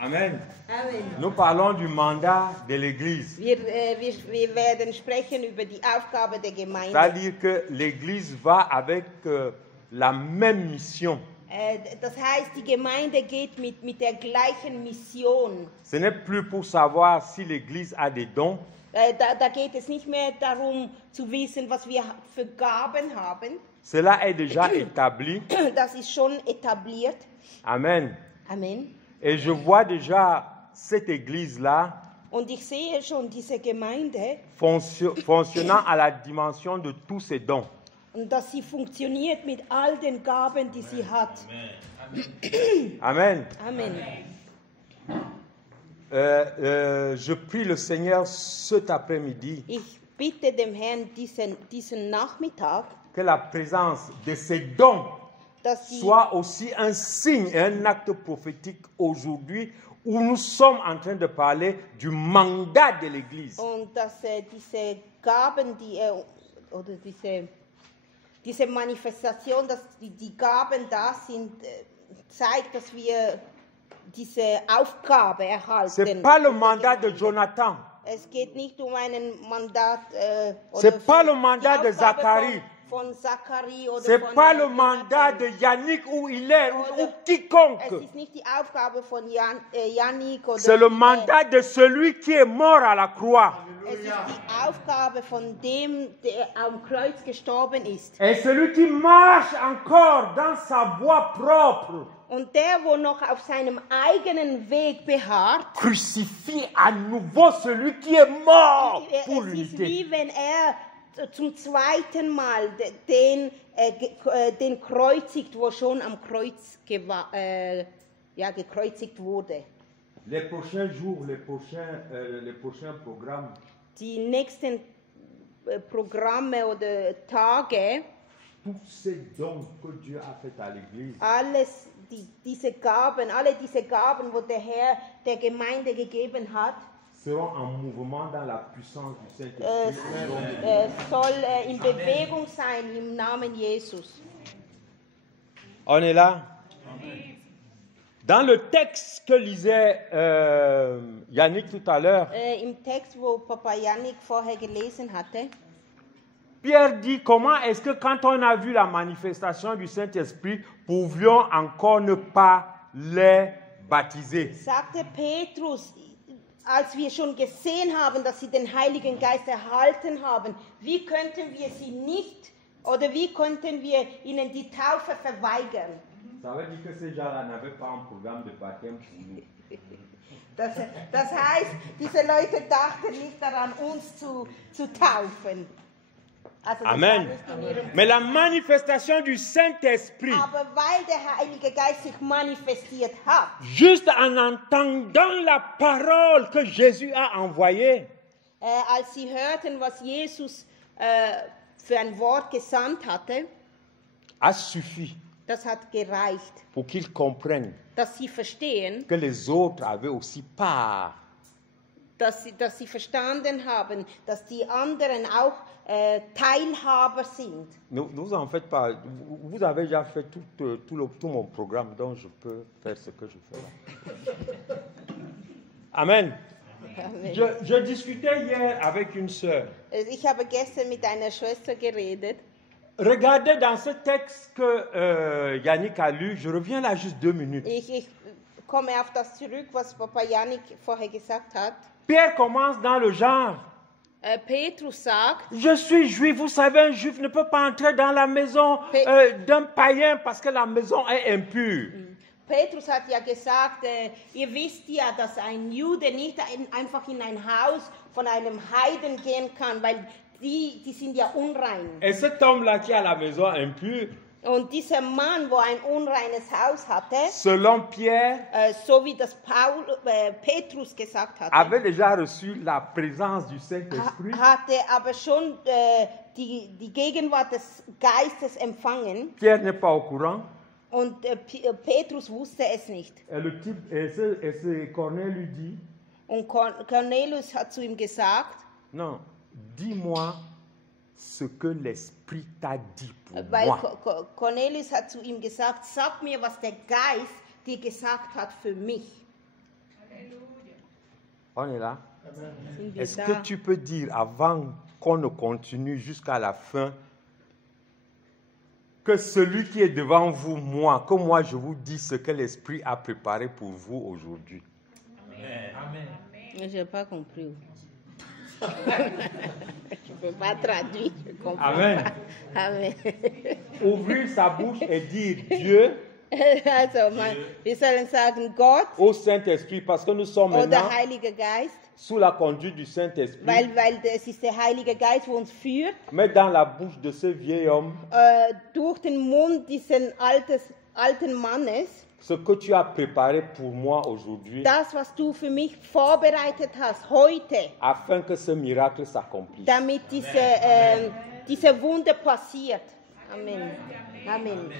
Amen. Amen. Nous parlons du mandat de l'Église. Wir werden sprechen über die Aufgabe der Gemeinde. C'est-à-dire que l'Église va avec la même mission. Das heißt, die Gemeinde geht mit der gleichen Mission. Ce n'est plus pour savoir si l'Église a des dons. Da geht es nicht mehr darum zu wissen, was wir für Gaben haben. Cela est déjà établi. Das ist schon etabliert. Amen. Amen. Et je vois déjà cette Église-là Und ich sehe schon diese Gemeinde, fonctionnant à la dimension de tous ses dons. und dass sie funktioniert mit all den Gaben, die sie hat. Amen. Amen. Je prie le Seigneur cet après-midi Ich bitte dem Herrn diesen Nachmittag, que la présence de ces dons dass die, soit aussi un signe et un acte prophétique aujourd'hui où nous sommes en train de parler du mandat de l'Église. und dass diese Gaben, oder diese Manifestation, dass die Gaben da sind, zeigt, dass wir diese Aufgabe erhalten. Ce n'est pas le mandat de Jonathan. Es geht nicht um einen Mandat. C'est pas le mandat de Zacharie. Von Zacharie oder Ce n'est von pas le mandat de Yannick ou Hilaire ou quiconque. Es ist nicht die Aufgabe von Yannick oder. C'est le mandat de celui qui est mort à la croix. Es ist die Aufgabe von dem, der am Kreuz gestorben ist. Et celui qui marche encore dans sa voie propre. Und der, wo noch auf seinem eigenen Weg beharrt, Crucifie à nouveau celui qui est mort pour es ist l'unité. wie wenn er zum zweiten Mal den kreuzigt, wo schon am Kreuz gekreuzigt wurde. Les prochains jours, les prochains programmes, Die nächsten Programme oder Tage, tous ces dons que Dieu a fait à l'Église, alle diese Gaben, wo der Herr der Gemeinde gegeben hat, seront en mouvement dans la puissance du Saint-Esprit. soll in Bewegung sein im Namen Jesus. On est là? Dans le texte que lisait Yannick tout à l'heure, Im Text, wo Papa Yannick vorher gelesen hatte, Pierre dit comment est-ce que quand on a vu la manifestation du Saint-Esprit, pouvions encore ne pas les baptiser. sagte Petrus, als wir schon gesehen haben, dass sie den Heiligen Geist erhalten haben, wie könnten wir sie nicht oder wie könnten wir ihnen die Taufe verweigern? Ça veut dire que ces gens-là n'avaient pas un programme de baptême pour nous. Das heißt, diese Leute dachten nicht daran, uns zu taufen. Also das Amen. war nicht in ihrem Mais la manifestation du Saint-Esprit, Aber weil der Heilige Geist sich manifestiert hat, juste en entendant la parole que Jésus a envoyée, als sie hörten, was Jesus für ein Wort gesandt hatte, a suffi das hat gereicht, pour qu'ils comprennent dass sie verstehen, que les autres avaient aussi part. dass sie verstanden haben, dass die anderen auch Teilhaber sind. Nous en faites pas. Vous avez déjà fait tout mon programme, donc je peux faire ce que je fais là. Amen. Amen. Je discutais hier avec une sœur. Ich habe gestern mit einer Schwester geredet. Regardez dans ce texte que Yannick a lu, je reviens là juste 2 minutes. Ich komme auf das zurück, was Papa Yannick vorher gesagt hat. Pierre commence dans le genre. Petrus sagt, Je suis juif, vous savez, un juif ne peut pas entrer dans la maison d'un païen parce que la maison est impure. Petrus hat ja gesagt, ihr wisst ja, dass ein Jude nicht einfach in ein Haus von einem Heiden gehen kann, weil die sind ja unrein. Et cet homme-là qui a la maison impure, Und dieser Mann, wo ein unreines Haus hatte, selon Pierre, so wie das Petrus gesagt hatte, avait déjà reçu la présence du Saint-Esprit. hatte aber schon die Gegenwart des Geistes empfangen. Pierre n'est pas au courant. Und Petrus wusste es nicht. Et Corneille lui dit, Und Cornelius hat zu ihm gesagt, non, dis-moi ce que l'Esprit t'a dit pour weil moi. Cornelius hat zu ihm gesagt, sag mir, was der Geist dir gesagt hat für mich. On est là? Sind wir Est-ce da? que tu peux dire, avant qu'on ne continue jusqu'à la fin, que celui qui est devant vous, moi, que moi je vous dis ce que l'Esprit a préparé pour vous aujourd'hui? Je n'ai pas compris. Je ne peux pas traduire, je comprends Amen. pas. Amen. Ouvrir sa bouche et dire Dieu Also, wir sollen sagen Gott au Saint-Esprit, parce que nous sommes oder maintenant Heiliger Geist, sous la conduite du Saint-Esprit. weil es ist der Heilige Geist, der uns führt, Mais dans la bouche de ce vieil homme, durch den Mund dieses alten Mannes, ce que tu as préparé pour moi aujourd'hui, das, was du für mich vorbereitet hast, heute, afin que ce miracle s'accomplisse. damit diese Wunder passiert. Amen. Amen.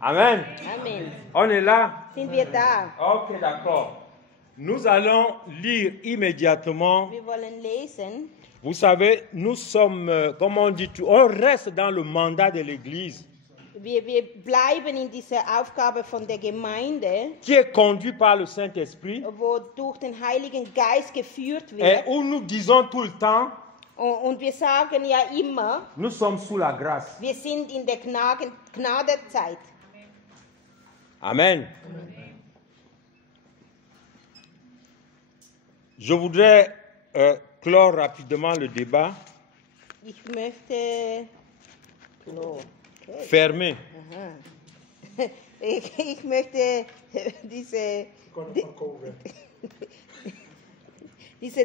Amen. Amen. On est là? Sind wir da? Ok, d'accord. Nous allons lire immédiatement. Wir wollen lesen. Vous savez, nous sommes, comment on dit, on reste dans le mandat de l'Église Wir bleiben in dieser Aufgabe von der Gemeinde, qui est conduit par le Saint-Esprit wo durch den Heiligen Geist geführt et wird. où nous disons tout le temps, Und wir sagen ja immer, nous sommes sous la grâce. wir sind in der Gnadezeit. Amen. Je voudrais clore rapidement le débat, Ich möchte... Oh, okay. fermer. Aha. Ich möchte diese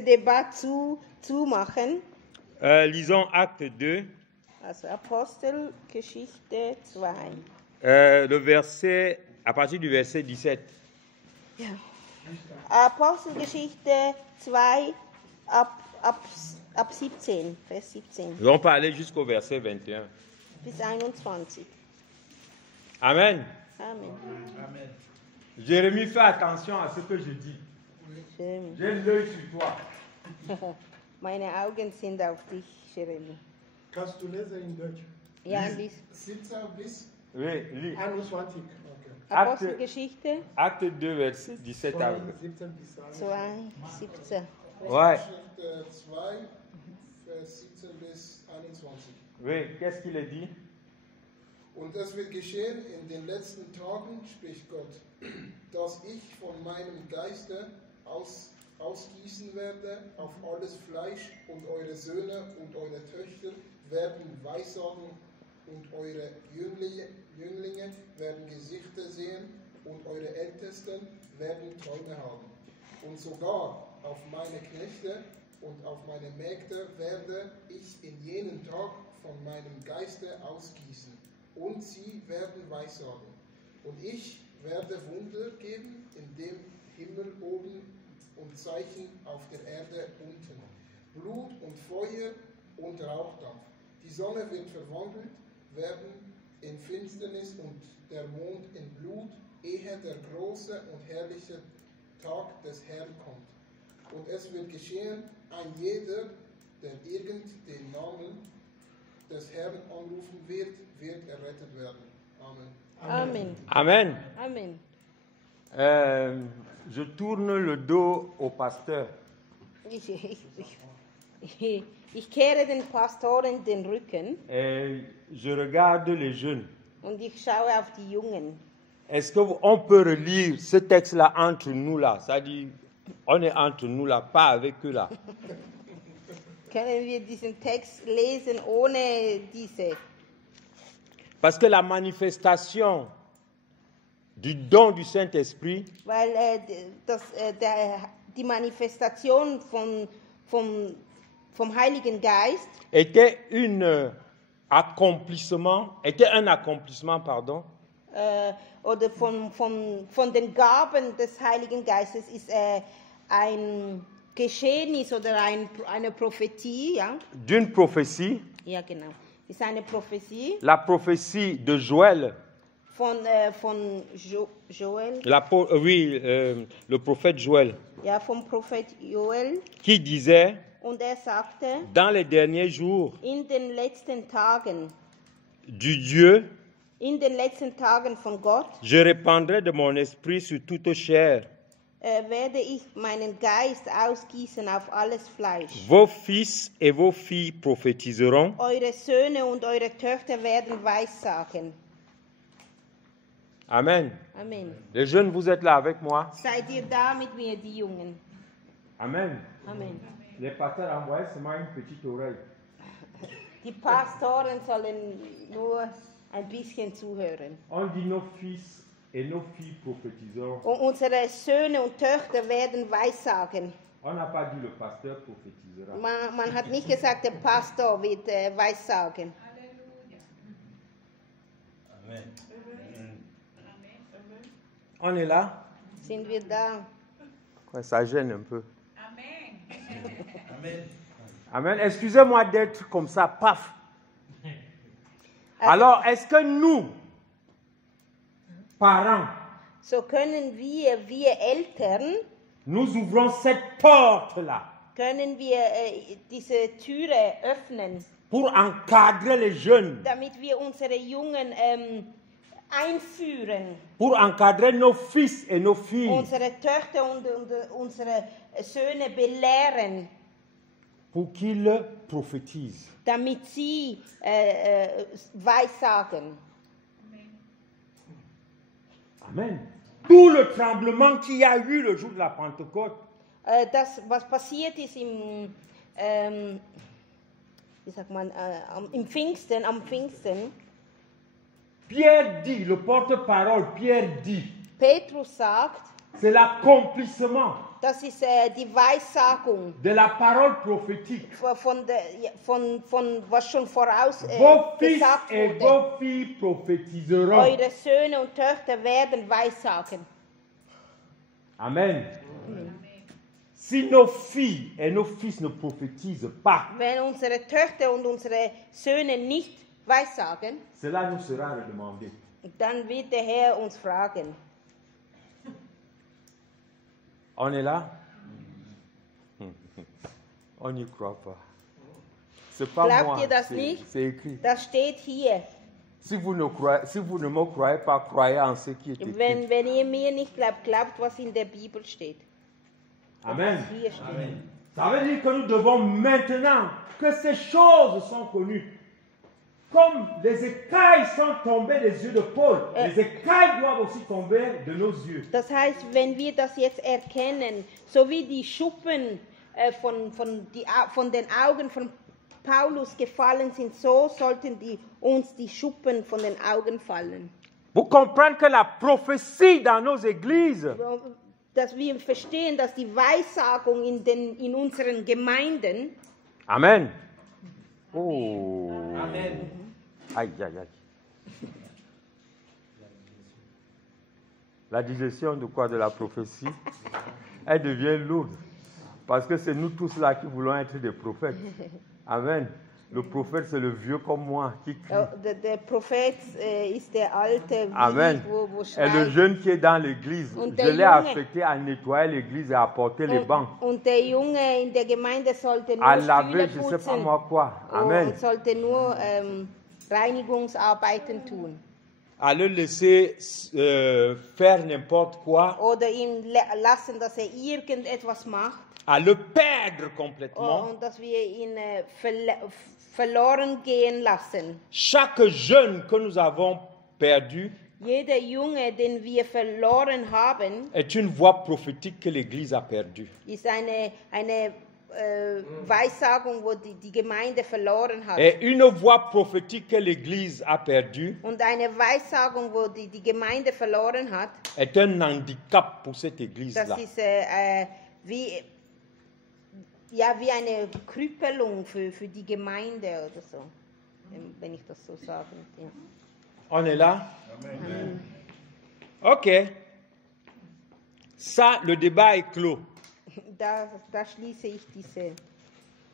Debatte zumachen. Lisons Acte 2, Also Apostelgeschichte 2. le verset, à partir du verset 17. Ja. Apostelgeschichte 2 ab 17, Vers 17 Nous allons pas aller jusqu'au verset 21. bis 21. Amen. Amen. Jérémie, fais attention à ce que je dis. Schön. J'ai l'œil sur toi. Meine Augen sind auf dich, Jeremy. Kannst du lesen in Deutsch? Ja, lies. 17 bis Oui, lis. 21. Okay. Apostelgeschichte Acte 2, verset 17 à 17 bis 21. 2, 17. Ouais. Geschichte 2, Vers 17 bis 21. Oui, qu'est-ce qu'il a dit? Und es wird geschehen in den letzten Tagen, spricht Gott, dass ich von meinem Geiste ausgießen werde auf alles Fleisch, und eure Söhne und eure Töchter werden Weissagen, und eure Jünglinge werden Gesichter sehen, und eure Ältesten werden Träume haben. Und sogar auf meine Knechte und auf meine Mägde werde ich in jenen Tag von meinem Geiste ausgießen, und sie werden Weissagen. Und ich werde Wunder geben in dem Himmel oben und Zeichen auf der Erde unten, Blut und Feuer und Rauchdampf. Die Sonne wird verwandelt werden in Finsternis und der Mond in Blut, ehe der große und herrliche Tag des Herrn kommt. Und es wird geschehen, ein jeder, der irgend den Namen des Herrn anrufen wird, wird errettet werden. Amen. Amen. Amen. Amen. Je tourne le dos au pasteur. Ich kehre den Pastoren den Rücken Et je regarde les jeunes. und ich schaue auf die Jungen. Est-ce qu'on peut relire ce texte-là entre nous là? C'est-à-dire, on est entre nous là, pas avec eux là. Können wir diesen Text lesen ohne diese? Parce que la manifestation du don du Saint-Esprit Weil die Manifestation vom Heiligen Geist était un accomplissement, pardon, oder von den Gaben des Heiligen Geistes ist ein Geschehnis oder eine Prophetie, ja? d'une prophétie, Ja, genau. Ist eine Prophetie la prophétie de Joël, von Joel, le prophète Joël, ja, vom Prophet Joel. qui disait, Und er sagte, dans les derniers jours in den letzten Tagen du Dieu, von Gott, je répandrai de mon esprit sur toute chair. werde ich meinen Geist ausgießen auf alles Fleisch. Vos fils et vos filles prophétiseront. Eure Söhne und eure Töchter werden Weissagen. Amen. Amen. Les jeunes, vous êtes là avec moi? Seid ihr da mit mir, die Jungen? Amen. Amen. Les pasteurs envoient seulement une petite oreille. Die Pastoren sollen nur ein bisschen zuhören. On dit nos fils et nos filles prophétiseront. Und unsere Söhne und Töchter werden Weissagen. On n'a pas dit le pasteur prophétisera. Man hat nicht gesagt, der Pastor wird Weissagen. Amen. On est là? Sind wir da? Ouais, ça gêne un peu. Amen. Amen. Excusez-moi d'être comme ça, paf. Alors, est-ce que nous, parents, So können wir Eltern, nous ouvrons cette porte-là können wir diese Türe öffnen, pour encadrer les jeunes, damit wir unsere Jungen einführen, pour encadrer nos fils et nos filles, unsere Töchter und unsere Söhne belehren, pour qu'ils prophétisent. damit sie Weissagen. Amen. Tout le tremblement qu'il y a eu le jour de la Pentecôte, Das, was passiert ist wie sagt man, am Pfingsten, Pierre dit, le porte-parole, Pierre dit, Petrus sagt, c'est l'accomplissement das ist die Weissagung de la parole prophétique. von was schon voraus Vos fils gesagt et wurde. vos filles prophétiseront. Eure Söhne und Töchter werden Weissagen. Amen. Si nos filles et nos fils ne prophétisent pas, Wenn unsere Töchter und unsere Söhne nicht Weissagen, cela nous sera redemandé. dann wird der Herr uns fragen. On est là? On n'y croit pas. C'est pas Glaubt moi, ihr das nicht? c'est écrit. Das steht hier. Si vous ne me croyez pas, croyez en ce qui est écrit. Wenn ihr mir nicht glaubt, glaubt, was in der Bibel steht. Amen. Was hier steht. Amen. Ça veut dire que nous devons maintenant que ces choses sont connues. Comme les écailles sont tombées des yeux de Paul, les écailles doivent aussi tomber de nos yeux. Das heißt, wenn wir das jetzt erkennen, so wie die Schuppen von den Augen von Paulus gefallen sind, so sollten uns die Schuppen von den Augen fallen. Vous comprenez que la prophétie dans nos églises, Dass wir verstehen, dass die Weissagung in unseren Gemeinden, Amen. Oh. Amen. Aïe, aïe, aïe. La digestion de quoi? De la prophétie, elle devient lourde. Parce que c'est nous tous là qui voulons être des prophètes. Amen. Le prophète, c'est le vieux comme moi qui crie. der Prophet ist der Alte, wie Amen. ich, wo Et le schreit. jeune qui est dans l'église, Und je der l'ai Junge. affecté à nettoyer l'église et à porter les bancs, Und der Junge in der Gemeinde sollte nur à Stühle laver, je ne sais pas putzen moi quoi. Amen. und sollte nur Reinigungsarbeiten tun. À le laisser faire n'importe quoi, Oder ihm lassen, dass er irgendetwas macht à le perdre complètement. und dass wir ihn verloren gehen lassen. Chaque jeune que nous avons perdu Jeder Junge, den wir verloren haben, est une voix prophétique que l'Église a perdue. ist eine Weissagung, wo die Gemeinde verloren hat. Et une voix prophétique que l'Église a perdue Und eine Weissagung, wo die Gemeinde verloren hat, est un handicap pour cette das Église-là. ist wie eine Krüppelung für die Gemeinde oder so, wenn ich das so sagen. Ja. On est là? Amen. Ok. Ça, le débat est clos. Da schließe ich diese.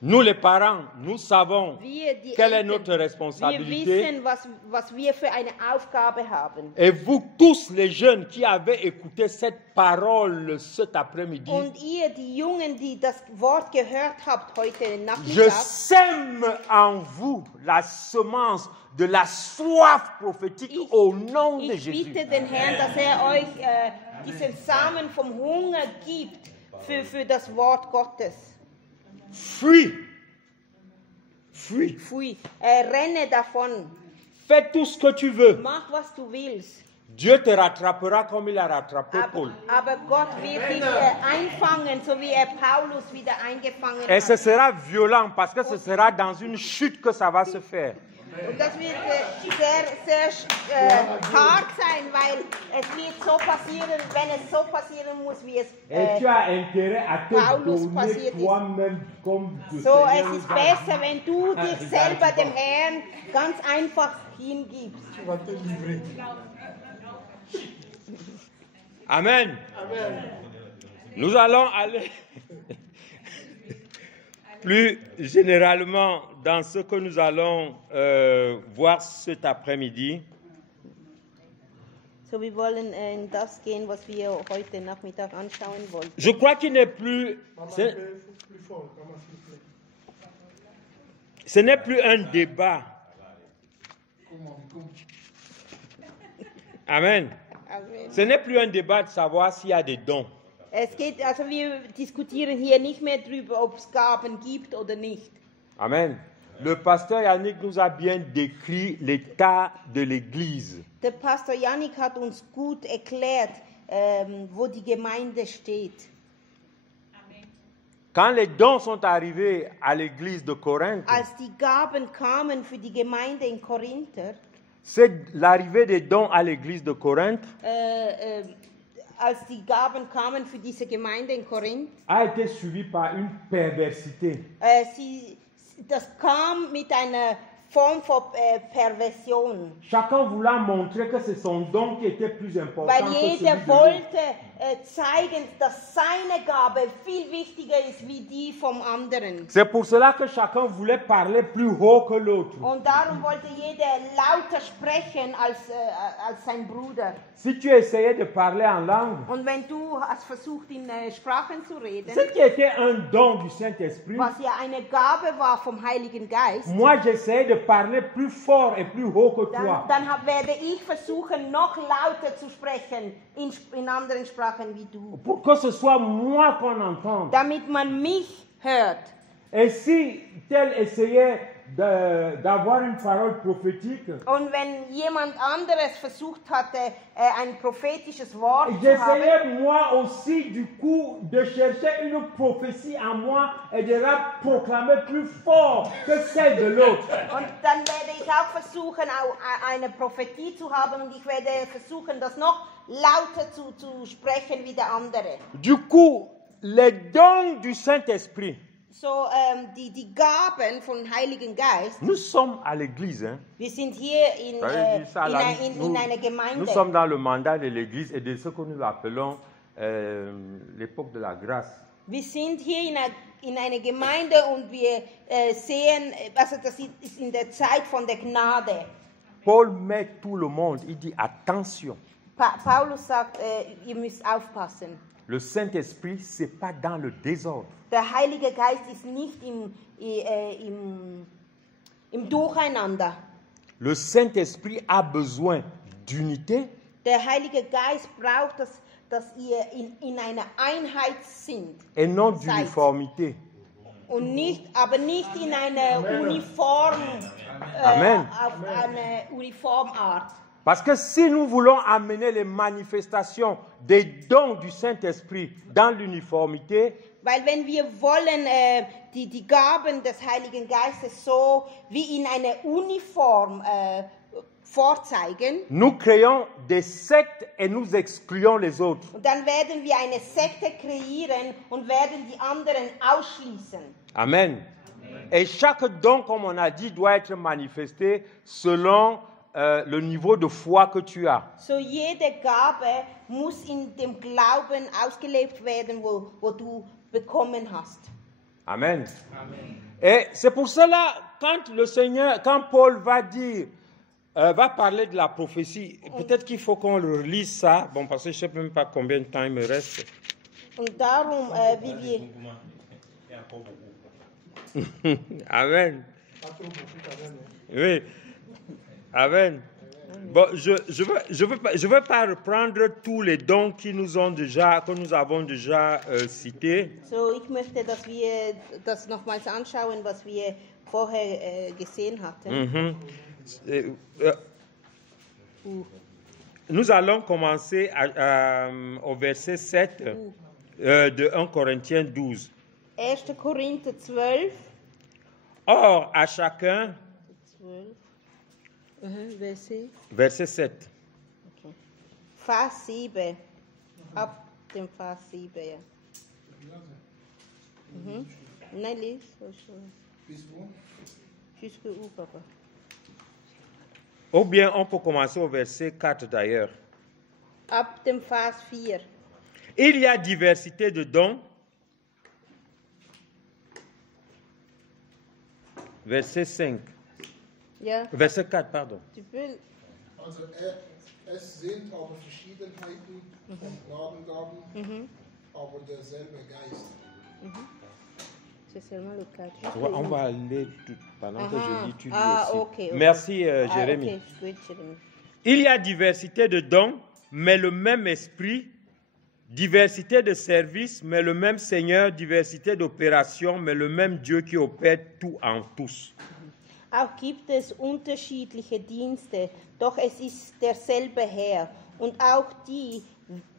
Nous les parents, nous savons Wir, die quelle est Eltern, notre wir responsabilité. wissen, was wir für eine Aufgabe haben. Et vous tous les jeunes qui avez écouté cette parole cet après-midi, Und ihr, die Jungen, die das Wort gehört habt heute je Nachmittag, sème en vous la semence de la soif prophétique au nom de ich Jésus. bitte den Herrn, dass euch diesen Samen vom Hunger gibt für das Wort Gottes. Fuis. Fuis. Pfui, renne davon. Fais tout ce que tu veux. Mach, was du willst. Dieu te rattrapera comme il a rattrapé Paul. Aber Gott wird dich einfangen, so wie Paulus wieder eingefangen Et ce hat. sera violent parce que ce sera dans une chute que ça va se faire. Und das wird sehr hart sein, weil es wird so passieren, wenn es so passieren muss, wie es Et tu as intérêt à te Paulus donner passiert ist. toi-même comme le so. Es Seigneur ist nous a besser, wenn du dich selber dem Herrn ganz einfach hingibst. Tu vas te livrer. Amen. Nous allons aller plus généralement dans ce que nous allons voir cet après-midi. So, wir wollen in das gehen, was wir heute Nachmittag anschauen wollten. Je crois qu'il n'est plus... Maman, Ce, plus fort, maman, s'il vous plaît. ce n'est plus un débat. Comment? Amen. Amen. Ce n'est plus un débat de savoir s'il y a des dons. Es geht, also wir diskutieren hier nicht mehr darüber, ob es Gaben gibt oder nicht. Amen. Le pasteur Yannick nous a bien décrit l'état de l'Église. Der Pastor Yannick hat uns gut erklärt, wo die Gemeinde steht. Quand les dons sont arrivés à l'Église de Corinthe, Als die Gaben kamen für die Gemeinde in Korinther, c'est l'arrivée des dons à l'Église de Corinthe als die Gaben kamen für diese Gemeinde in Korinth, a été suivi par une perversité. das kam mit einer Form von Perversion. Chacun voulant montrer que c'est son don qui était plus important Weil que celui jeder de l'autre. wollte zeigen, dass seine Gabe viel wichtiger ist wie die vom anderen. C'est pour cela que chacun voulait parler plus haut que l'autre. Und darum wollte jeder lauter sprechen als sein Bruder. Si tu essayais de parler en langue, Und wenn du hast versucht, in Sprachen zu reden, ce qui était un don du Saint-Esprit, was ja eine Gabe war vom Heiligen Geist, moi j'essayais de parler plus fort et plus haut que toi. dann werde ich versuchen, noch lauter zu sprechen in anderen Sprachen wie du, Pour que ce soit moi qu'on entende. damit man mich hört. Et si tel essayait d'avoir une parole prophétique, Und wenn jemand anderes versucht hatte, ein prophetisches Wort zu haben, j'essayais moi aussi du coup de chercher une prophétie en moi et de la proclamer plus fort que celle de l'autre. und dann werde ich auch versuchen, eine Prophetie zu haben und ich werde versuchen, das noch lauter zu sprechen wie der andere. Du coup, les dons du Saint-Esprit, So, die Gaben vom Heiligen Geist, nous sommes à l'église. Hein? wir sind hier in einer Gemeinde. Nous sommes dans le mandat de l'église et de ce que nous appelons l'époque de la grâce. Wir sind hier in einer Gemeinde und wir sehen, also das ist in der Zeit von der Gnade. Paul met tout le monde, il dit attention. Paulus sagt, ihr müsst aufpassen. Le Saint-Esprit, ce n'est pas dans le désordre. Der Heilige Geist ist nicht im Durcheinander. Le Saint-Esprit a besoin d'unité Der Heilige Geist braucht, dass ihr in einer Einheit sind. et non Seid. d'uniformité. Und aber nicht in einer Uniform, Amen. auf eine Uniformart. Parce que si nous voulons amener les manifestations des dons du Saint-Esprit dans l'uniformité, Weil wenn wir wollen die Gaben des Heiligen Geistes so wie in einer Uniform vorzeigen, nous créons des sectes et nous excluons les autres. und dann werden wir eine Sekte kreieren und werden die anderen ausschließen. Amen. Et chaque don, comme on a dit, doit être manifesté selon le niveau de foi que tu as. So jede Gabe muss in dem Glauben ausgelebt werden, wo du bekommen hast. Amen. Et c'est pour cela, quand Paul va dire, va parler de la prophétie, peut-être qu'il faut qu'on le relise ça, bon, parce que je ne sais même pas combien de temps il me reste. Und darum, wie wir... Amen. Pas trop beaucoup quand même. Hein. Oui. Amen. Bon, je veux pas reprendre tous les dons que nous avons déjà cités. So, ich möchte, dass wir das nochmals anschauen, was wir vorher gesehen hatten. Nous allons commencer au verset 7 de 1 Corinthiens 12. 1. Korinther 12. Or, à chacun, 12. verset 7. Okay. Vers 7. Ab dem Vers 7, ja. Nein, lies. Bis wo? Jusqu'où, papa? Ou bien on peut commencer au verset 4 d'ailleurs. Ab dem Vers 4. Il y a diversité de dons. Verset 5. Ja, Verset 4, pardon. du willst. Also es sind aber Verschiedenheiten von Gnadengaben, aber derselbe Geist. C'est seulement le 4. On va aller pendant que je lis, tu lis aussi. Ok. Merci, Jérémie. Ok, gut, Jérémie. Il y a diversité de dons, mais le même esprit, diversité de services, mais le même Seigneur, diversité d'opérations, mais le même Dieu qui opère tout en tous. Auch gibt es unterschiedliche Dienste, doch es ist derselbe Herr. Und auch die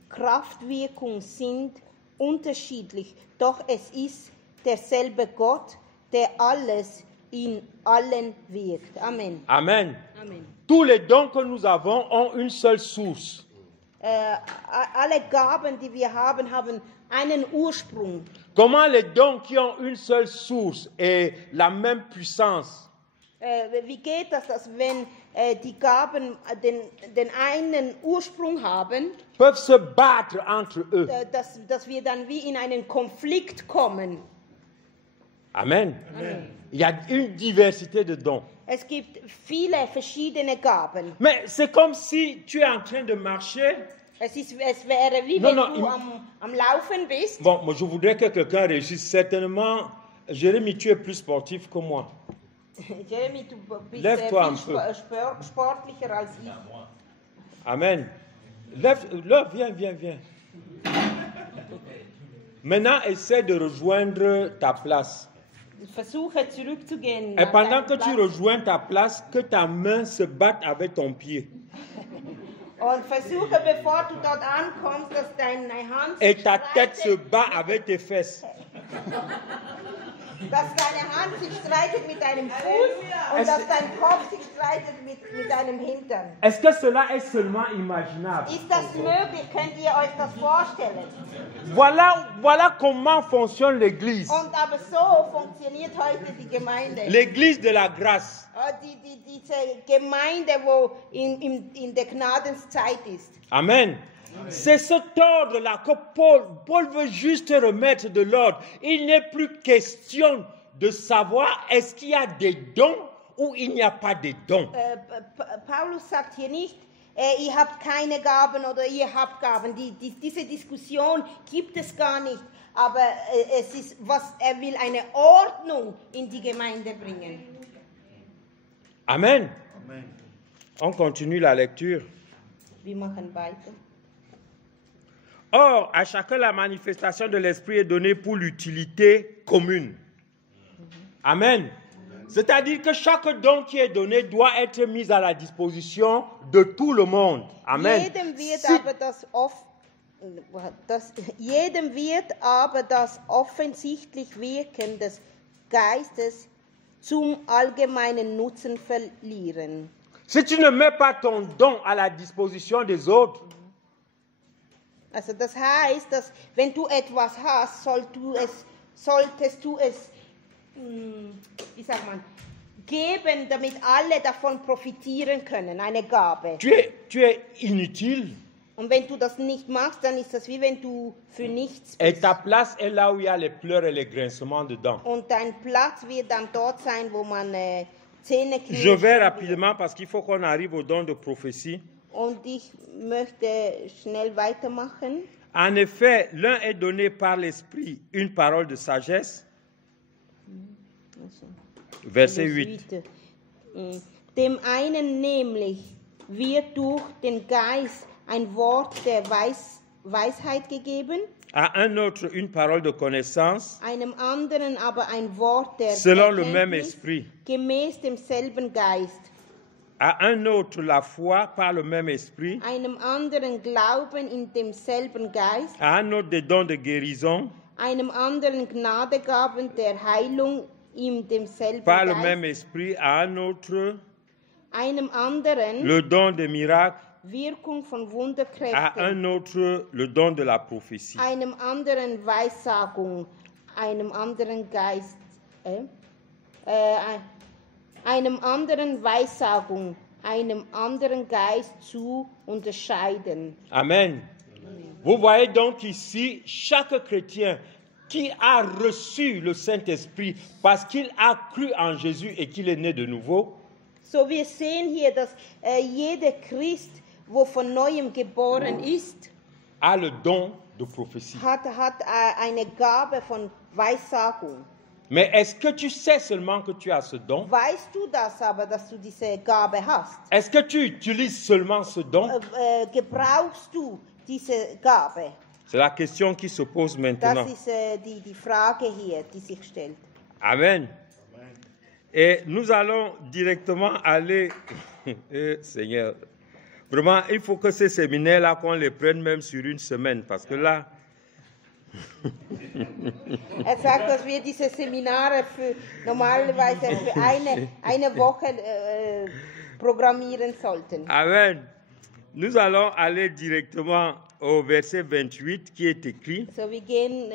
Kraftwirkungen sind unterschiedlich, doch es ist derselbe Gott, der alles in allen wirkt. Amen. Amen. Amen. Tous les dons que nous avons ont une seule source. Alle Gaben, die wir haben, haben einen Ursprung. Comment les dons qui ont une seule source et la même puissance Wie geht das, dass wenn die Gaben den einen Ursprung haben, peuvent se battre entre eux? dass wir dann wie in einen Konflikt kommen? Amen. Il y a une diversité de dons. Es gibt viele verschiedene Gaben. Mais c'est comme si tu es en train de marcher. Es wäre wie Non, wenn non, du am Laufen bist. Bon, moi je voudrais que quelqu'un réussisse. Certainement, Jérémie, tu es plus sportif que moi. Jeremy, du bist Lève-toi un viel sportlicher als ich. Amen. Lève, viens. Maintenant, essaie de rejoindre ta place. Versuche zurückzugehen. Et nach pendant deinem que tu Platz. rejoins ta place, que ta main se batte avec ton pied. Und versuche, bevor du dort ankommst, dass deine Hand Et sich ta tête se streitet, bat avec tes fesses. dass deine Hand sich streitet mit deinem Fuß und dass dein Kopf sich streitet mit deinem Hintern. Est-ce que cela est seulement imaginable? Ist das möglich? Könnt ihr euch das vorstellen? Voilà comment fonctionne l'Église. Und aber so funktioniert heute die Gemeinde. L'Église de la grâce. Diese Gemeinde, wo in der Gnadenszeit ist. Amen. C'est cet ordre-là que Paul veut juste remettre de l'ordre. Il n'est plus question de savoir est-ce qu'il y a des dons ou il n'y a pas de dons. Paulus sagt hier nicht, ihr habt keine Gaben oder ihr habt Gaben. Diese Diskussion gibt es gar nicht. Aber es ist, er will eine Ordnung in die Gemeinde bringen. Amen. On continue la lecture. Wir machen weiter. Or, à chacun la manifestation de l'Esprit est donnée pour l'utilité commune. Amen. C'est-à-dire que chaque don qui est donné doit être mis à la disposition de tout le monde. Amen. Jedem wird aber das offensichtlich Wirken des Geistes zum allgemeinen Nutzen verlieren. Si tu ne mets pas ton don à la disposition des autres, Also das heißt, dass wenn du etwas hast, solltest du es, wie sagt man, geben, damit alle davon profitieren können, eine Gabe. tu es inutile. Und wenn du das nicht machst, dann ist das wie wenn du für nichts Et bist. ta place est là où il y a les pleurs et les grincements dedans. Und dein Platz wird dann dort sein, wo man Zähne Je knirschen vais wird. rapidement parce qu'il faut qu'on arrive au don de prophétie. Und ich möchte schnell weitermachen. En effet, l'un est donné par l'Esprit une parole de sagesse. Verset 8. Dem einen nämlich wird durch den Geist ein Wort der Weisheit gegeben, À un autre, une parole de connaissance, einem anderen aber ein Wort der selon le même Erkenntnis, esprit. gemäß demselben Geist, À un autre, la foi par le même esprit. einem anderen Glauben in demselben Geist, À un autre, des dons de guérison einem anderen Gnadegaben der Heilung in demselben par le Geist, même esprit. À un autre, einem anderen le don des miracles. Wirkung von À Wunderkräften, un autre, le don de la prophétie. einem anderen Weissagung, einem anderen Geist, einem anderen Weissagung, einem anderen Geist zu unterscheiden. Amen. Vous voyez donc ici, chaque chrétien qui a reçu le Saint-Esprit parce qu'il a cru en Jésus et qu'il est né de nouveau, So, wir sehen hier, dass jeder Christ, wo von Neuem geboren ist, a le don de prophétie. hat eine Gabe von Weissagung. Mais est-ce que tu sais seulement que tu as ce don? Weißt du das aber, dass du diese Gabe hast? Est-ce que tu utilises seulement ce don? Gebrauchst du diese Gabe? C'est la question qui se pose maintenant. Das ist die Frage hier, die sich stellt. Amen. Et nous allons directement aller, Seigneur, vraiment, il faut que ces séminaires-là, qu'on les prenne même sur une semaine, parce que là, Sagt, dass wir diese Seminare normalerweise für eine Woche programmieren sollten. Amen. Nous allons aller directement au verset 28 qui est écrit. So, wir gehen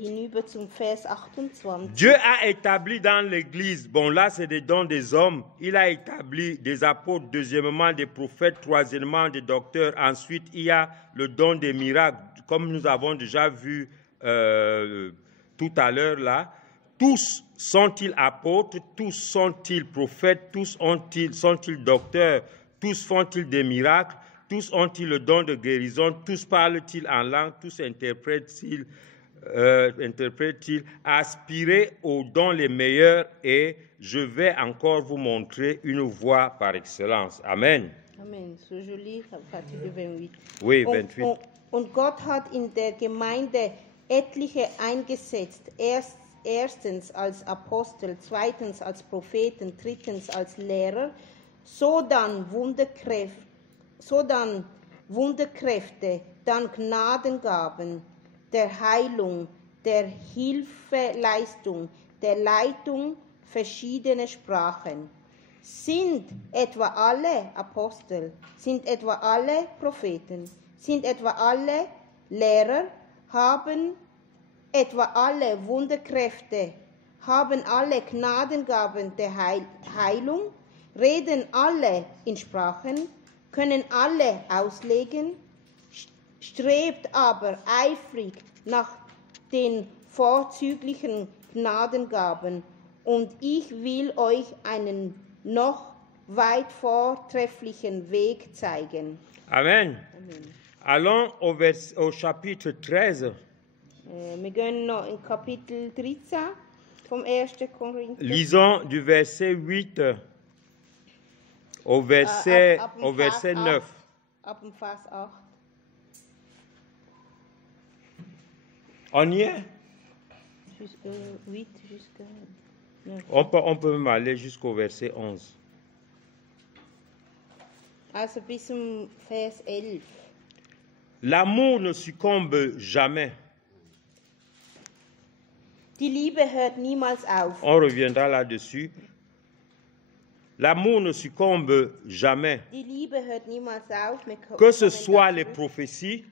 hinüber zum Vers 28. Dieu a établi dans l'Église, bon là c'est des dons des hommes, il a établi des apôtres, deuxièmement des prophètes, troisièmement des docteurs, ensuite il y a le don des miracles, comme nous avons déjà vu tout à l'heure là. Tous sont-ils apôtres, tous sont-ils prophètes, tous sont-ils docteurs, tous font-ils des miracles, tous ont-ils le don de guérison, tous parlent-ils en langue, tous interprètent-ils, aspirez aux dons les meilleurs et je vais encore vous montrer une voie par excellence. Amen. Amen. So, Julie, Kapitel 28. Oui, 28. Und Gott hat in der Gemeinde etliche eingesetzt. Erstens als Apostel, zweitens als Propheten, drittens als Lehrer, sodann Wunderkräfte, dann Gnadengaben, der Heilung, der Hilfeleistung, der Leitung verschiedene Sprachen. Sind etwa alle Apostel, sind etwa alle Propheten, sind etwa alle Lehrer, haben etwa alle Wunderkräfte, haben alle Gnadengaben der Heilung, reden alle in Sprachen, können alle auslegen, strebt aber eifrig nach den vorzüglichen Gnadengaben, und ich will euch einen noch weit vortrefflichen Weg zeigen. Amen. Amen. Allons au chapitre 13. Wir gehen noch in Kapitel 13 vom 1. Korinther. Lisons du verset 8 au verset, ab dem au verset Vers 9. 8. Ab dem Vers 8. On y est? Jusqu'à 8, jusqu'à 9. On peut même aller jusqu'au verset 11. Also bis zum Vers 11. L'amour ne succombe jamais. Die Liebe hört niemals auf. On reviendra là-dessus. L'amour ne succombe jamais. Die Liebe hört niemals auf. Que ce soit les prophéties,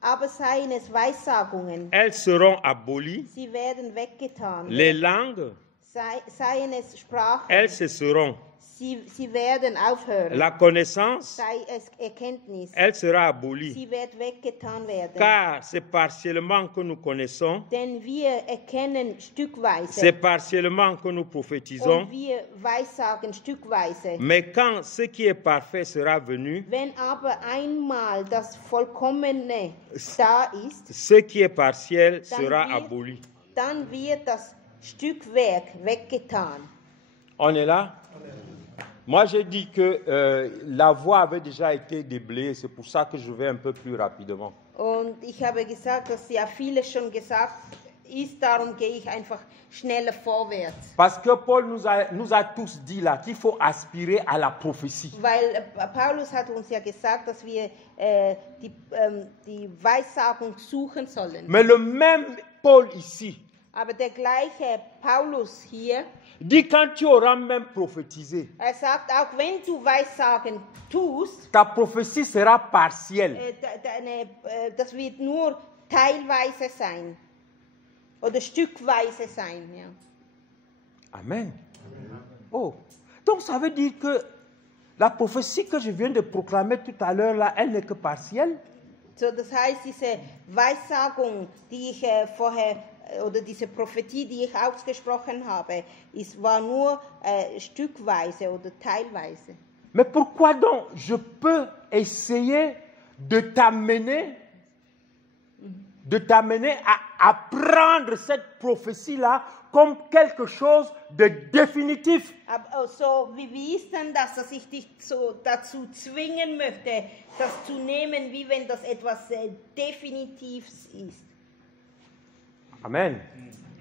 Aber seien es Weissagungen, elles seront abolies. sie werden weggetan. Les langues, Seien es Sprachen, elles cesseront. sie werden aufhören. La connaissance, Sei es Erkenntnis. elle sera abolie. Sie wird weggetan werden. Car c'est partiellement que nous connaissons, Denn wir erkennen c'est stückweise partiellement que nous prophétisons. und wir weissagen stückweise. Mais quand ce qui est parfait sera venu, Wenn aber einmal das Vollkommene da ist, ce qui est partiel Dann sera wird- aboli. dann wird das Stückwerk weggetan. On est là? Moi, j'ai dit que la voie avait déjà été déblayée. C'est pour ça que je vais un peu plus rapidement. Und ich habe gesagt, dass ja vieles schon gesagt ist, darum gehe ich einfach schneller vorwärts. Parce que Paul nous a tous dit là qu'il faut aspirer à la prophétie. Weil Paulus hat uns ja gesagt, dass wir die Weissagung suchen sollen. Mais le même Paul ici Aber der gleiche Paulus hier, dit quand tu auras même prophétisé, sagt, auch wenn du Weissagen tust, ta prophétie sera partielle. Das wird nur teilweise sein. Oder stückweise sein. Ja. Amen. Oh, donc ça veut dire que la prophétie que je viens de proclamer tout à l'heure là, elle n'est que partielle. So, das heißt, diese Weissagung, die ich vorher, oder diese Prophetie, die ich ausgesprochen habe, war nur stückweise oder teilweise. Mais pourquoi donc je peux essayer de t'amener à prendre cette prophétie-là comme quelque chose de définitif? Aber so, wie ist denn das, dass ich dich so dazu zwingen möchte, das zu nehmen, wie wenn das etwas Definitives ist? Amen.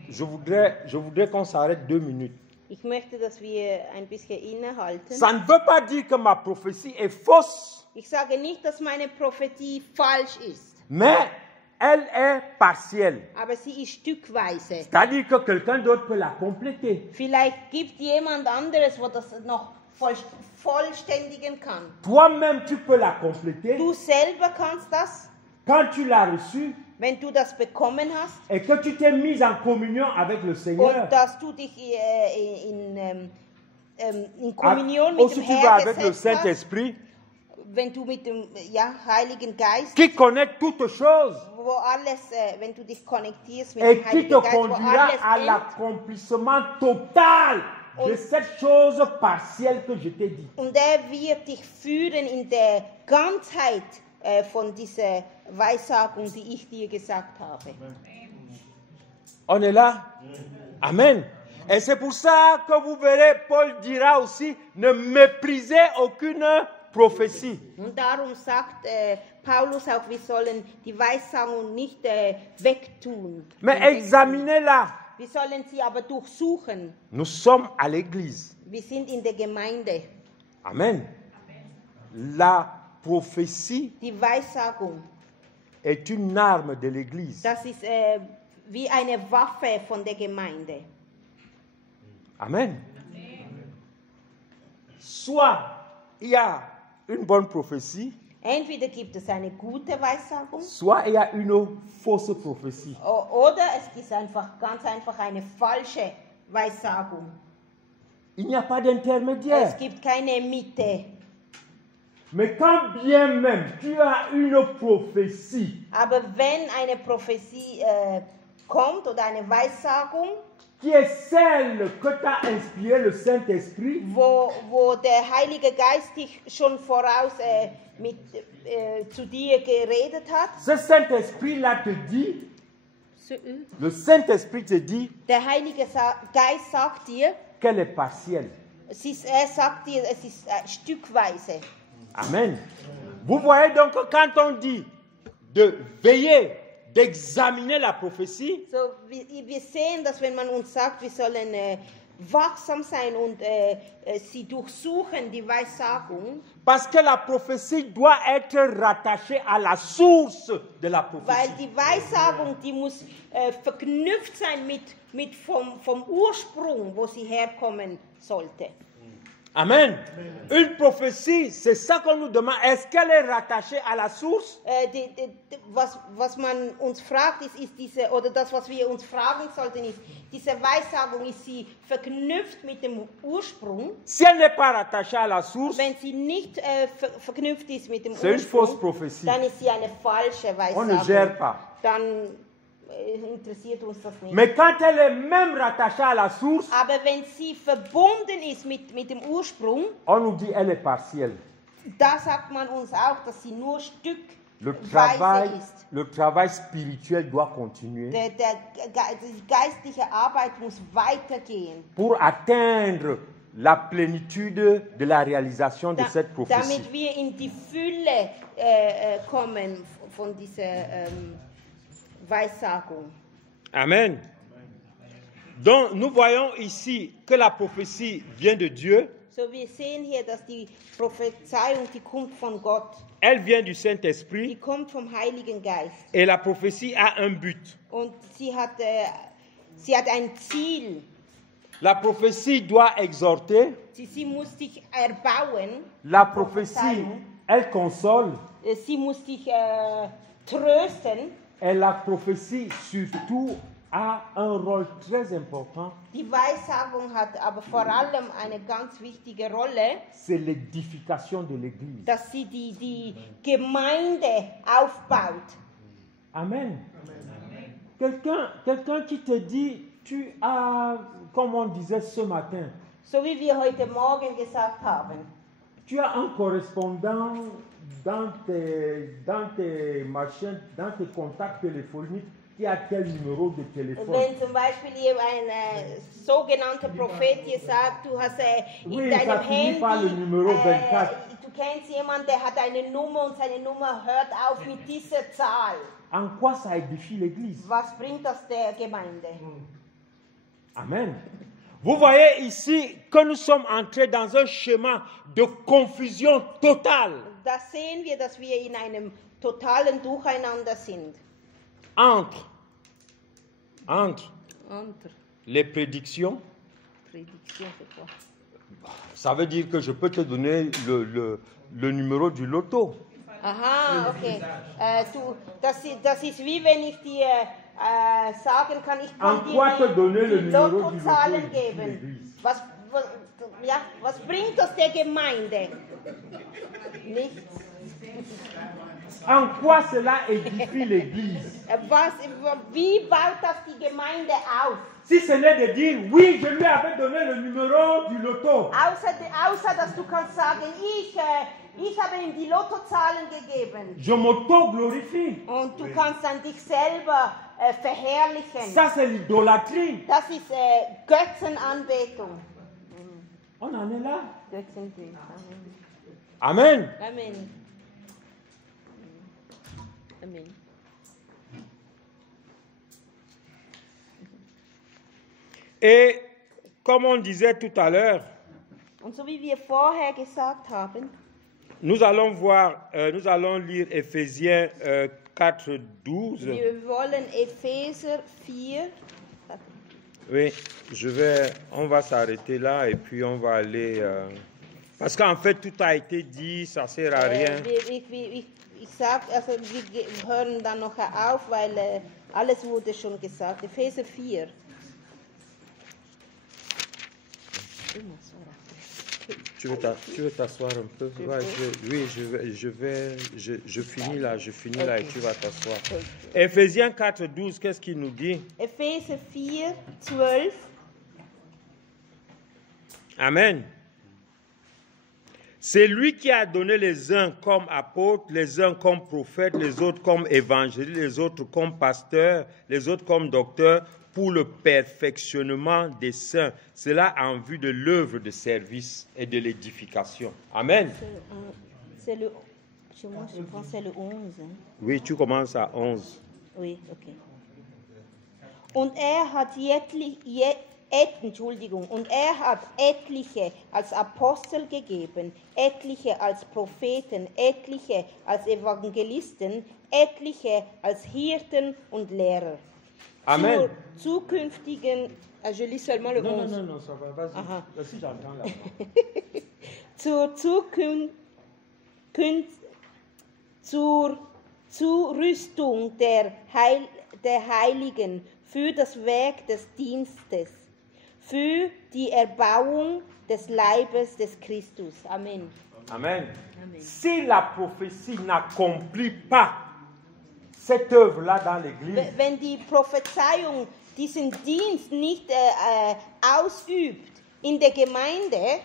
Je voudrais qu'on s'arrête 2 minutes. Ich möchte, dass wir ein bisschen innehalten. Ça ne veut pas dire que ma prophétie est fausse, Ich sage nicht, dass meine Prophetie falsch ist, mais elle est partielle. aber sie ist stückweise. C'est-à-dire que quelqu'un d'autre peut la compléter. Vielleicht gibt jemand anderes, wo das noch vollständigen kann. Toi-même, tu peux la compléter Du selber kannst das, quand tu l'as reçue wenn du das bekommen hast et que tu t'es mis en communion avec le Seigneur. und dass du dich in Kommunion mit Aussi dem tu vas Herrn avec le gesetzt hast, Saint-Esprit wenn du mit dem Heiligen Geist, qui connaît toutes choses wo alles, wenn du dich konnektierst mit et dem qui Heiligen te Geist, wo conduira alles à kennt, l'accomplissement total de Und- cette chose partielle que je t'ai dit. und er wird dich führen in der Ganzheit von dieser Weissagung, die ich dir gesagt habe. On est là? Amen. Et c'est pour ça que vous verrez, Paul dira aussi, ne méprisez aucune prophétie. Und darum sagt Paulus auch, wir sollen die Weissagung nicht wegtun. Mais examinez-la. Wir sollen sie aber durchsuchen. Nous sommes à l'église. Wir sind in der Gemeinde. Amen. La prophétie Die Weissagung, est une arme de l'église. das ist wie eine Waffe von der Gemeinde. Amen. Soit il y a une bonne prophétie, Entweder gibt es eine gute Weissagung soit il y a une fausse prophétie. oder es gibt ganz einfach eine falsche Weissagung. Il n'y a pas d'intermédiaire. Es gibt keine Mitte. Mais quand bien même tu as une prophétie Aber wenn eine Prophetie kommt oder eine Weissagung, qui est celle que t'a inspiré le Saint-Esprit, wo der Heilige Geist dich schon voraus zu dir geredet hat, ce Saint-Esprit-là te dit, le Saint-Esprit te dit der Heilige Geist sagt dir, qu'elle est partielle. er sagt dir, es ist stückweise. Amen. Vous voyez donc que quand on dit de veiller, d'examiner la prophétie, So, wir sehen, dass wenn man uns sagt, wir sollen wachsam sein und sie durchsuchen, die Weissagung, parce que la prophétie doit être rattachée à la source de la weil prophétie. die Weissagung, die muss verknüpft sein mit vom Ursprung, wo sie herkommen sollte. Amen. Une prophétie, c'est ça qu'on nous demande. Est-ce qu'elle est rattachée à la source? Was man uns fragt, ist diese, oder das, was wir uns fragen sollten, ist, diese Weissagung, ist sie verknüpft mit dem Ursprung? Si elle n'est pas rattachée à la source, Wenn sie nicht verknüpft ist mit dem c'est une fausse Ursprung, prophétie. dann ist sie eine falsche On ne gère Weissagung. pas. Dann interessiert uns das nicht. Mais quand elle est même rattachée à la source, Aber wenn sie verbunden ist mit dem Ursprung, on nous dit elle est partielle. da sagt man uns auch, dass sie nur Le stückweise ist. travail spirituel doit continuer Die geistliche Arbeit muss weitergehen, pour atteindre la plénitude de la réalisation de cette prophétie. damit wir in die Fülle kommen von dieser Weissagung. Amen. Donc nous voyons ici que la prophétie vient de Dieu, So, wir sehen hier, dass die Prophezeiung, die kommt von Gott, elle vient du die Saint-Esprit kommt vom Heiligen Geist. et la prophétie a un but. Und sie hat ein Ziel. La prophétie doit exhorter, Sie muss dich erbauen. la prophétie, elle console Sie muss dich trösten. et la prophétie surtout a un rôle très important, Die Weissagung hat aber vor allem eine ganz wichtige Rolle, c'est l'édification de l'Église. dass sie die Gemeinde aufbaut. Amen. Quelqu'un qui te dit, tu as, comme on disait ce matin, So wie wir heute Morgen gesagt haben. tu as un correspondant dans tes machines, dans tes contacts téléphoniques qui a tel numéro de téléphone. Wenn zum Beispiel hier ein sogenannter Prophet dir sagt, du hast in Oui, ça deinem finit par le Handy, numéro 24. du kennst jemanden, der hat eine Nummer und seine Nummer hört auf mit dieser Zahl. En quoi ça édifie l'Église? Was bringt das der Gemeinde? Amen. Vous voyez ici que nous sommes entrés dans un schéma de confusion totale Da sehen wir, dass wir in einem totalen Durcheinander sind. entre Unter les prédictions. Prédiction, c'est quoi? Ça veut dire que je peux te donner le numéro du loto. Aha, okay. Das ist wie wenn ich dir sagen kann, ich kann En quoi te donner le die numéro du loto Lottozahlen ici, geben. l'Église? Was bringt das der Gemeinde? Nichts. En quoi cela édifie l'Église? Wie baut das die Gemeinde auf? Si ce n'est de dire, oui, je lui avais donné le numéro du loto. Außer dass du kannst sagen, ich habe ihm die Lottozahlen gegeben. Je m'auto-glorifie. Und du kannst dann dich selber verherrlichen. Ça, c'est l'idolâtrie. Das ist Götzenanbetung. On en est là. Götzenbild. Amen. Amen. Amen. Et comme on disait tout à l'heure, Und so wie wir vorher gesagt haben, nous allons lire Ephésiens 4, 12. wir wollen Epheser 4. Oui, on va s'arrêter là et puis on va aller... parce qu'en fait, tout a été dit, ça ne sert à rien. Ich sage, also wir hören dann noch auf, weil alles wurde schon gesagt. Epheser 4. Tu veux t'asseoir un peu? Ouais, je finis là et tu vas t'asseoir. Ephésiens 4, 12, qu'est-ce qu'il nous dit? Epheser 4, 12. Amen. C'est lui qui a donné les uns comme apôtres, les uns comme prophètes, les autres comme évangélistes, les autres comme pasteurs, les autres comme docteurs, pour le perfectionnement des saints. Cela en vue de l'œuvre de service et de l'édification. Amen. C'est le, je pense que c'est le 11. Hein? Oui, tu commences à 11. Oui, okay. Und hat etliche als Apostel gegeben, etliche als Propheten, etliche als Evangelisten, etliche als Hirten und Lehrer. Amen. Zur zukünftigen, je lis seulement le 11. Non, ça va, vas-y. Aha. Si j'entends là. zur Zurüstung der Heiligen für das Werk des Dienstes, für die Erbauung des Leibes des Christus. Amen. Amen. Amen. Si la prophétie n'accomplit pas cette œuvre-là dans l'Église, Wenn die Prophezeiung diesen Dienst nicht ausübt in der Gemeinde,